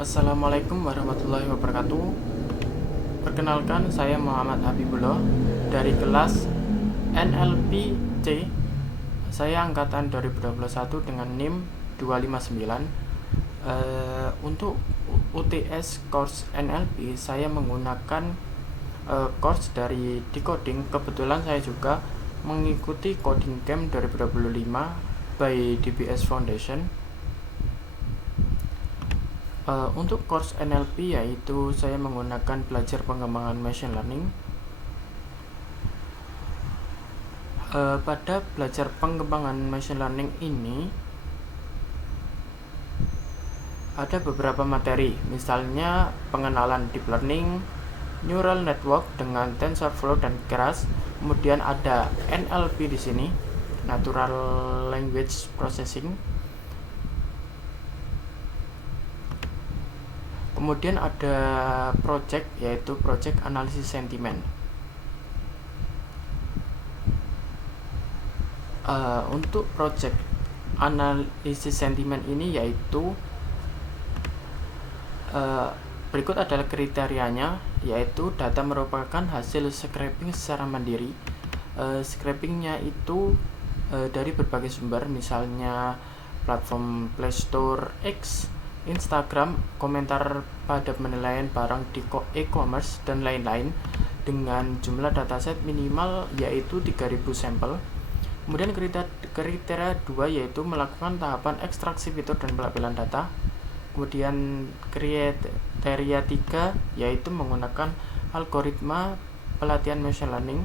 Assalamualaikum warahmatullahi wabarakatuh. Perkenalkan, saya Muhammad Habibullah dari kelas NLP-C. Saya angkatan 2021 dengan NIM 259. Untuk UTS course NLP, saya menggunakan course dari Decoding. Kebetulan saya juga mengikuti Coding Camp 2025 by DBS Foundation. Untuk course NLP yaitu saya menggunakan belajar pengembangan machine learning. Pada belajar pengembangan machine learning ini ada beberapa materi, misalnya pengenalan deep learning, neural network dengan TensorFlow dan Keras. Kemudian ada NLP di sini, natural language processing. Kemudian ada project, yaitu project analisis sentimen. Untuk project analisis sentimen ini yaitu berikut adalah kriterianya, yaitu data merupakan hasil scraping secara mandiri. Scrapingnya itu dari berbagai sumber, misalnya platform Play Store, X, Instagram, komentar pada penilaian barang di e-commerce, dan lain-lain, dengan jumlah dataset minimal yaitu 3000 sampel. Kemudian kriteria 2 yaitu melakukan tahapan ekstraksi fitur dan pelabelan data. Kemudian kriteria 3 yaitu menggunakan algoritma pelatihan machine learning.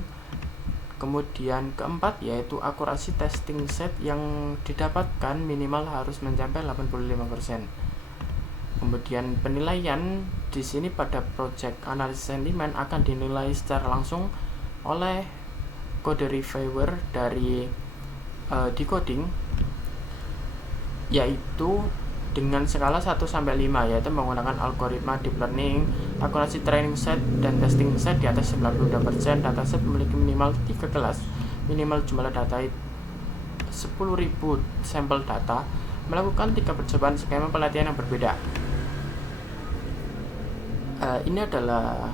Kemudian keempat yaitu akurasi testing set yang didapatkan minimal harus mencapai 85%. Kemudian penilaian di sini pada project analisis sentimen akan dinilai secara langsung oleh code reviewer dari Decoding, yaitu dengan skala 1-5, yaitu menggunakan algoritma deep learning, akurasi training set dan testing set di atas 92%, dataset memiliki minimal 3 kelas, minimal jumlah data 10.000 sampel data, melakukan 3 percobaan skema pelatihan yang berbeda. Ini adalah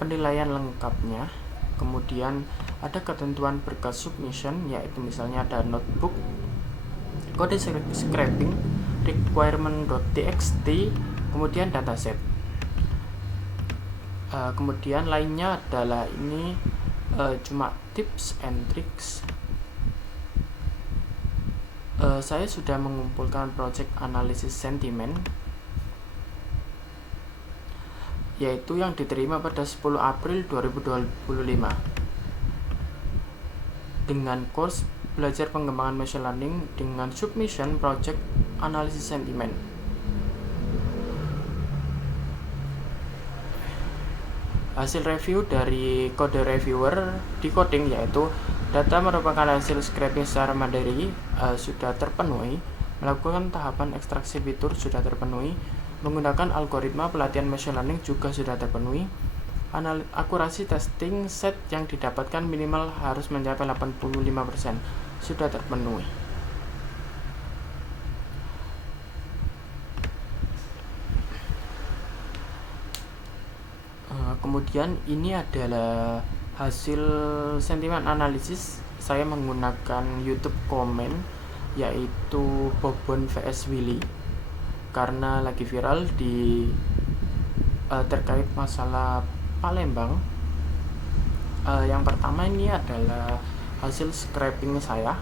penilaian lengkapnya. Kemudian ada ketentuan berkas submission, yaitu misalnya ada notebook, kode scraping, requirement.txt, kemudian dataset. Kemudian lainnya adalah ini cuma tips and tricks. Saya sudah mengumpulkan project analisis sentimen, yaitu yang diterima pada 10 April 2025 dengan course belajar pengembangan machine learning dengan submission project analisis sentimen. Hasil review dari code reviewer Decoding yaitu data merupakan hasil scraping secara mandiri, sudah terpenuhi, melakukan tahapan ekstraksi fitur sudah terpenuhi, menggunakan algoritma pelatihan machine learning juga sudah terpenuhi, akurasi testing set yang didapatkan minimal harus mencapai 85% sudah terpenuhi. Kemudian ini adalah hasil sentimen analisis. Saya menggunakan YouTube comment, yaitu Bobon vs Willy, karena lagi viral di terkait masalah Palembang. Yang pertama ini adalah hasil scraping saya,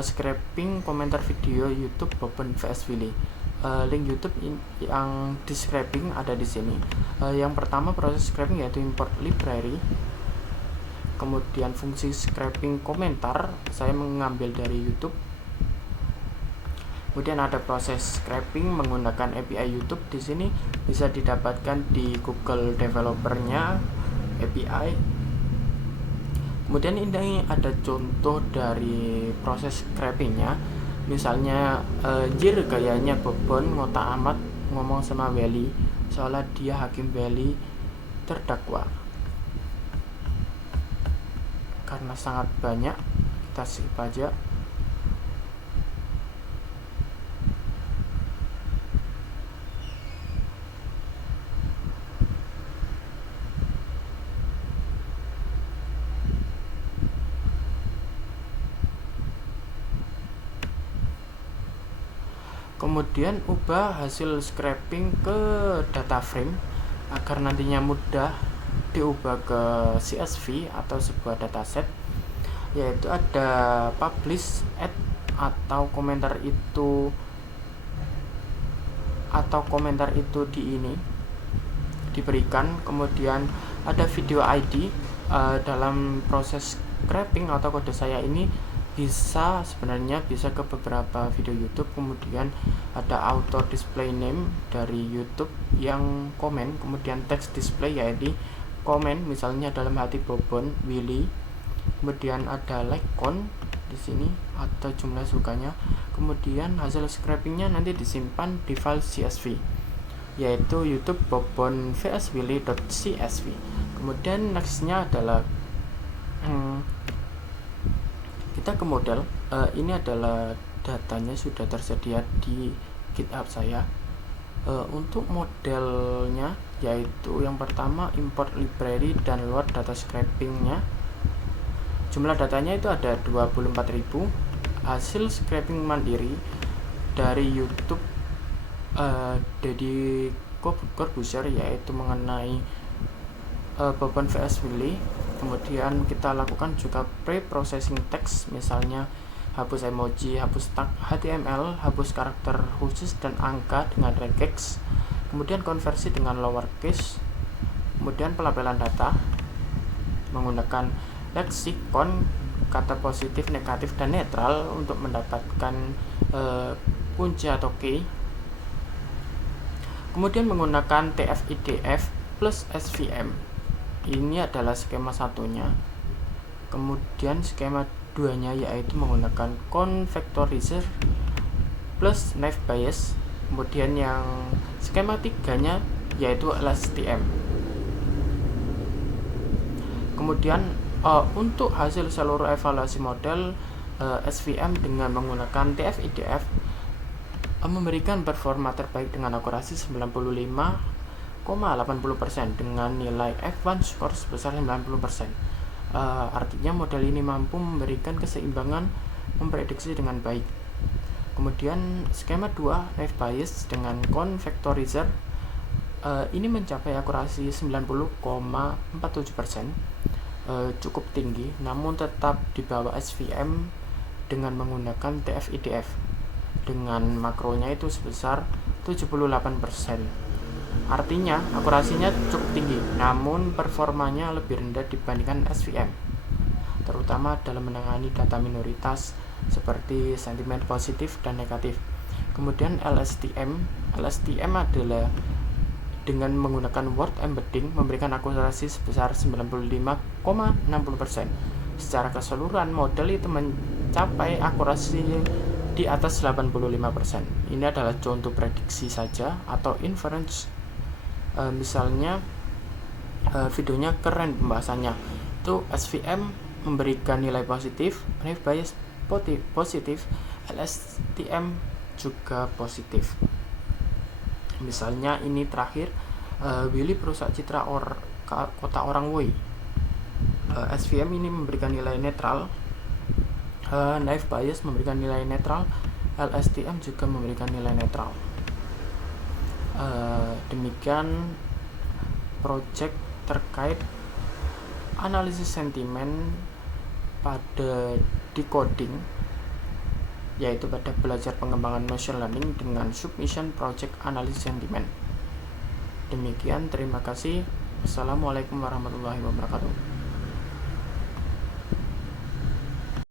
scraping komentar video YouTube Bobon vs Willy. Link YouTube yang di scraping ada di sini. Yang pertama proses scraping yaitu import library. Kemudian fungsi scraping komentar saya mengambil dari YouTube. Kemudian ada proses scraping menggunakan API YouTube. Di sini bisa didapatkan di Google Developer-nya API. Kemudian ini ada contoh dari proses scrapingnya. Misalnya jir gayanya Bobon ngotak amat ngomong sama Willy seolah dia hakim Willy terdakwa. Karena sangat banyak, kita skip aja. Kemudian ubah hasil scraping ke data frame agar nantinya mudah diubah ke CSV atau sebuah dataset, yaitu ada publish, add, atau komentar itu di ini diberikan. Kemudian ada video ID. Dalam proses scraping atau kode saya ini sebenarnya bisa ke beberapa video YouTube. Kemudian ada auto display name dari YouTube yang komen, kemudian text display yaitu komen, misalnya dalam hati Bobon Willy. Kemudian ada like count di sini atau jumlah sukanya. Kemudian hasil scrapingnya nanti disimpan di file CSV, yaitu YouTube Bobon vs Willy.csv. Kemudian nextnya adalah kita ke model. Ini adalah datanya sudah tersedia di GitHub saya. Untuk modelnya yaitu yang pertama import library dan load data scrapingnya. Jumlah datanya itu ada 24.000. Hasil scraping mandiri dari YouTube Deddy Corbuzier, yaitu mengenai Bobon vs Willy. Kemudian kita lakukan juga pre-processing teks, misalnya hapus emoji, hapus tag HTML, hapus karakter khusus dan angka dengan regex. Kemudian konversi dengan lowercase. Kemudian pelabelan data menggunakan leksikon, kata positif, negatif, dan netral untuk mendapatkan kunci atau key. Kemudian menggunakan TF-IDF plus SVM. Ini adalah skema satunya. Kemudian skema 2-nya yaitu menggunakan convectorizer plus knife bias. Kemudian yang skema 3-nya yaitu LSTM. Kemudian untuk hasil seluruh evaluasi model SVM dengan menggunakan TF-IDF memberikan performa terbaik dengan akurasi 95,80% dengan nilai F1 score sebesar 90%. Artinya model ini mampu memberikan keseimbangan memprediksi dengan baik. Kemudian skema 2 knife bias dengan convectorizer ini mencapai akurasi 90,47%, cukup tinggi, namun tetap di bawah SVM dengan menggunakan TF-IDF dengan makronya itu sebesar 78%. Artinya akurasinya cukup tinggi, namun performanya lebih rendah dibandingkan SVM, terutama dalam menangani data minoritas seperti sentimen positif dan negatif. Kemudian LSTM adalah dengan menggunakan word embedding memberikan akurasi sebesar 95,60%. Secara keseluruhan model itu mencapai akurasi di atas 85%. Ini adalah contoh prediksi saja atau inference. Misalnya videonya keren pembahasannya, itu SVM memberikan nilai positif, knife bias positif, LSTM juga positif. Misalnya ini terakhir Willy perusak citra kota orang Woi. SVM ini memberikan nilai netral, knife bias memberikan nilai netral, LSTM juga memberikan nilai netral. Demikian project terkait analisis sentimen pada decoding, yaitu pada belajar pengembangan machine learning dengan submission project analisis sentimen. Demikian, terima kasih. Assalamualaikum warahmatullahi wabarakatuh.